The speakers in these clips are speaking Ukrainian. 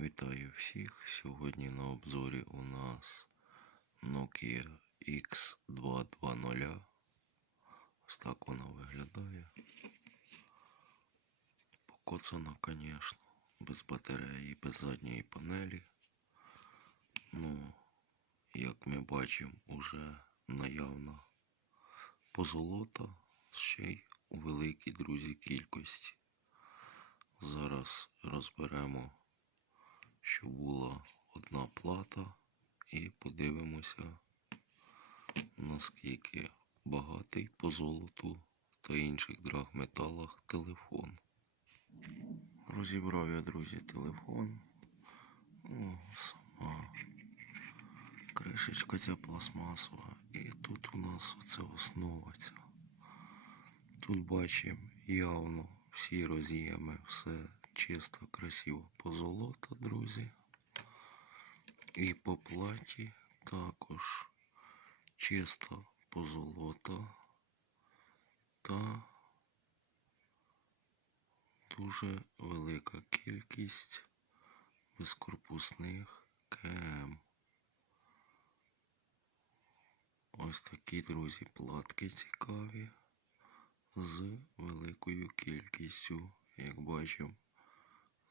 Вітаю всіх. Сьогодні на обзорі у нас Nokia X220. Ось так вона виглядає. Покоцана, звісно, без батареї, без задньої панелі. Ну, як ми бачимо, уже наявна позолота ще й у великій друзі кількості. Зараз розберемо, що була одна плата, і подивимося, наскільки багатий по золоту та інших драгметалах телефон. Розібрав я, друзі, телефон. О, сама кришечка ця пластмасова. І тут у нас оце основа ця. Тут бачимо явно всі роз'єми, все чисто, красиво позолота, друзі. І по платі також чисто позолота та дуже велика кількість безкорпусних КМ. Ось такі, друзі, платки цікаві з великою кількістю, як бачимо,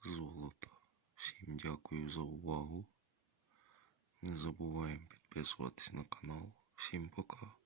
золота. Всім дякую за увагу. Не забуваємо підписуватись на канал. Всім пока.